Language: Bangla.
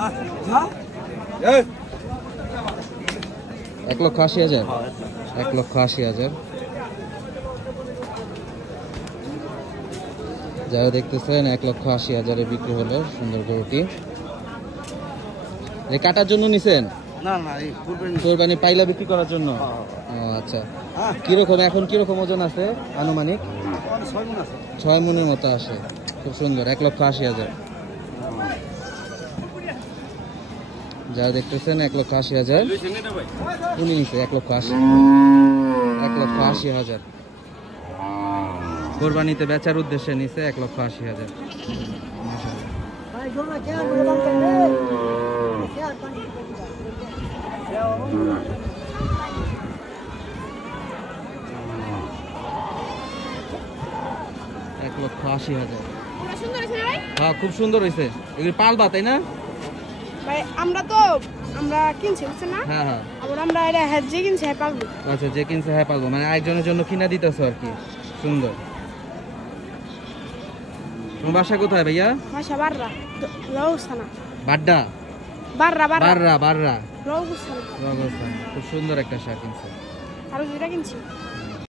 1,80,000 1,80,000 যারা দেখতেছেন 1,80,000 বিক্রি হলো সুন্দর গরুটি। কাটার জন্য নিছেন? না না, কোরবানি পাইলা বিক্রি করার জন্য। ও আচ্ছা, কিরকম এখন কিরকম ওজন আছে আনুমানিক? 6 মনের মতো আসে। খুব সুন্দর, 1,80,000 যারা দেখতেছেন 1,80,000 উনি নিছে 1,80,000 কোরবানিতে বেচার উদ্দেশ্যে নিছে 1,80,000। হ্যাঁ খুব সুন্দর হয়েছে। এগুলি পালবা তাই না? আমরা কিনছি বুঝছেন না? হ্যাঁ হ্যাঁ, আবার আমরা এটা যে কিনছি হ্যাঁ পালবো। আচ্ছা, যে কিনছে হ্যাঁ পালবো, মানে একজনের জন্য কিনা দিতেছো আর কি। সুন্দর। তোমার বাসা কোথায় ভাইয়া? বাসা বাররা রওসানা। বাড্ডা? বাররা বাররা বাররা রওসানা। রগস্থান। খুব সুন্দর একটা শাক কিনছে। আর যেটা কিনছি